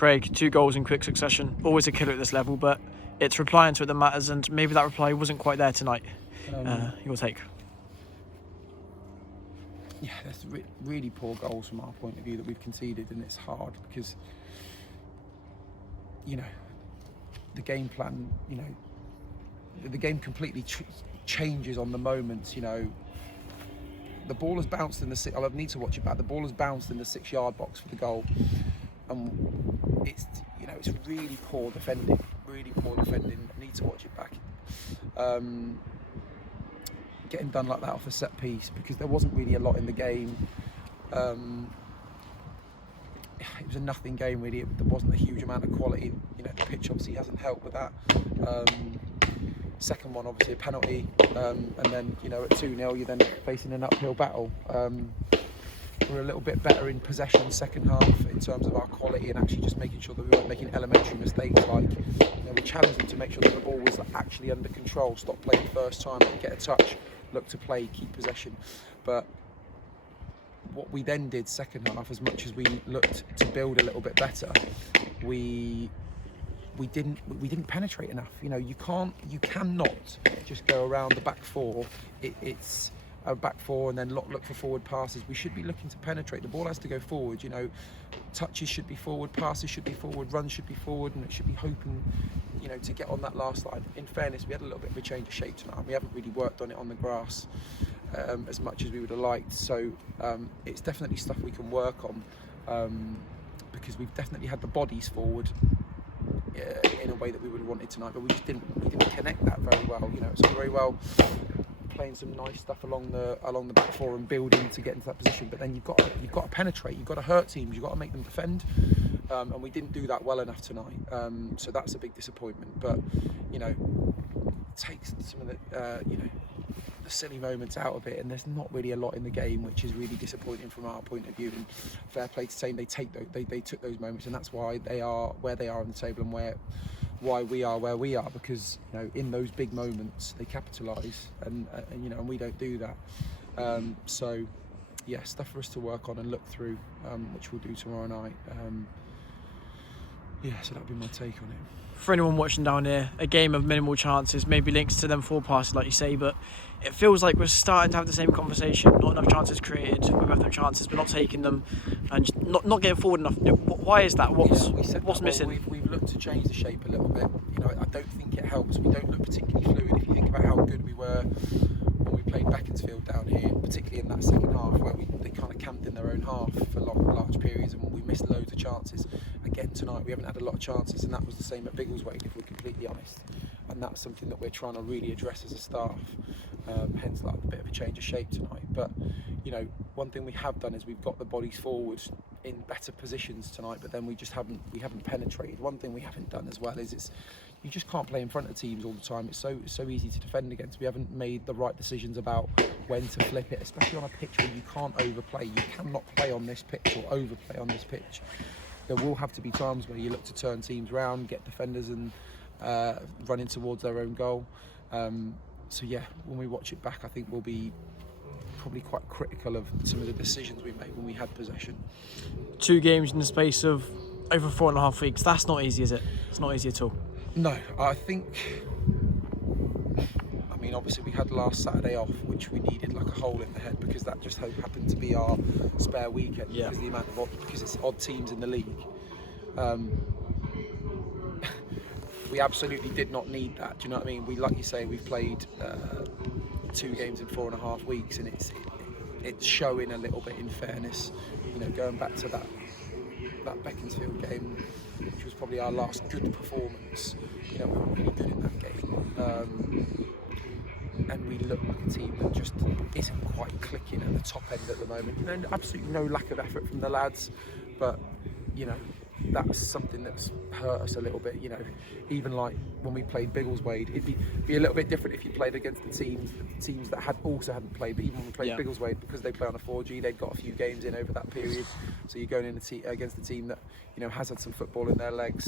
Craig, 2 goals in quick succession, always a killer at this level, but it's replying to it that matters, and maybe that reply wasn't quite there tonight. Your take? Yeah, there's really poor goals from our point of view that we've conceded, and it's hard because, you know, the game plan, you know, the game completely changes on the moments. You know, the ball has bounced in the I need to watch it back. The ball has bounced in the 6-yard box for the goal, and it's, you know, it's really poor defending. Really poor defending. I need to watch it back. Getting done like that off a set piece because there wasn't really a lot in the game. It was a nothing game really. There wasn't a huge amount of quality. You know, the pitch obviously hasn't helped with that. Second one obviously a penalty, and then, you know, at 2-0 you're then facing an uphill battle. We're a little bit better in possession second half in terms of our quality and actually just making sure that we weren't making elementary mistakes, like, you know, we challenged them to make sure that the ball was actually under control, stop playing first time, get a touch, look to play, keep possession. But what we then did second half, as much as we looked to build a little bit better, we didn't penetrate enough. You know, you cannot just go around the back four. It's a back four and then look for forward passes. We should be looking to penetrate. The ball has to go forward. You know, touches should be forward, passes should be forward, runs should be forward, and it should be hoping, you know, to get on that last line. In fairness, we had a little bit of a change of shape tonight. We haven't really worked on it on the grass as much as we would have liked. So it's definitely stuff we can work on, because we've definitely had the bodies forward in a way that we would have wanted tonight, but we didn't connect that very well. You know, it's all very well playing some nice stuff along the back four and building to get into that position, but then you've got to penetrate, you've got to hurt teams, you've got to make them defend, and we didn't do that well enough tonight. So that's a big disappointment. But, you know, takes some of the you know, the silly moments out of it, and there's not really a lot in the game, which is really disappointing from our point of view. And fair play to Thame, they took those moments, and that's why they are where they are on the table and why we are where we are, because, you know, in those big moments they capitalise, and you know, and we don't do that. So yeah, stuff for us to work on and look through, which we'll do tomorrow night. Yeah, so that'd be my take on it. For anyone watching down here, a game of minimal chances, maybe links to them 4 passes like you say, but it feels like we're starting to have the same conversation. Not enough chances created, we have no chances, we're not taking them, and not getting forward enough. Why is that? What's missing? We've looked to change the shape a little bit. You know, I don't think it helps. We don't look particularly fluid. If you think about how good we were when we played Beaconsfield down here, particularly in that second half, where they kind of camped in their own half for large periods, and we missed loads of chances. Again tonight, we haven't had a lot of chances, and that was the same at Biggleswade, if we're completely honest. And that's something that we're trying to really address as a staff. Hence, like, a bit of a change of shape tonight. But, you know, one thing we have done is we've got the bodies forward in better positions tonight, but then we haven't penetrated. One thing we haven't done as well is you just can't play in front of teams all the time. It's so easy to defend against. We haven't made the right decisions about when to flip it, especially on a pitch where you can't overplay. You cannot play on this pitch or overplay on this pitch. There will have to be times where you look to turn teams round, get defenders and running towards their own goal. So yeah, when we watch it back, I think we'll be probably quite critical of some of the decisions we made when we had possession. 2 games in the space of over 4.5 weeks. That's not easy, is it? It's not easy at all. No, I think, I mean, obviously we had last Saturday off, which we needed like a hole in the head, because that just happened to be our spare weekend, yeah, because it's odd teams in the league. We absolutely did not need that. Do you know what I mean? Like you say, we've played 2 games in 4.5 weeks, and it's showing a little bit, in fairness. You know, going back to that Beaconsfield game, which was probably our last good performance. You know, we were really good in that game. And we look like a team that just isn't quite clicking at the top end at the moment. You know, absolutely no lack of effort from the lads, but, you know, that's something that's hurt us a little bit. You know, even like when we played Biggleswade, it'd be a little bit different if you played against the teams that hadn't played. But even when we played Biggleswade, because they play on a 4G, they've got a few games in over that period. So you're going in against a team that, you know, has had some football in their legs.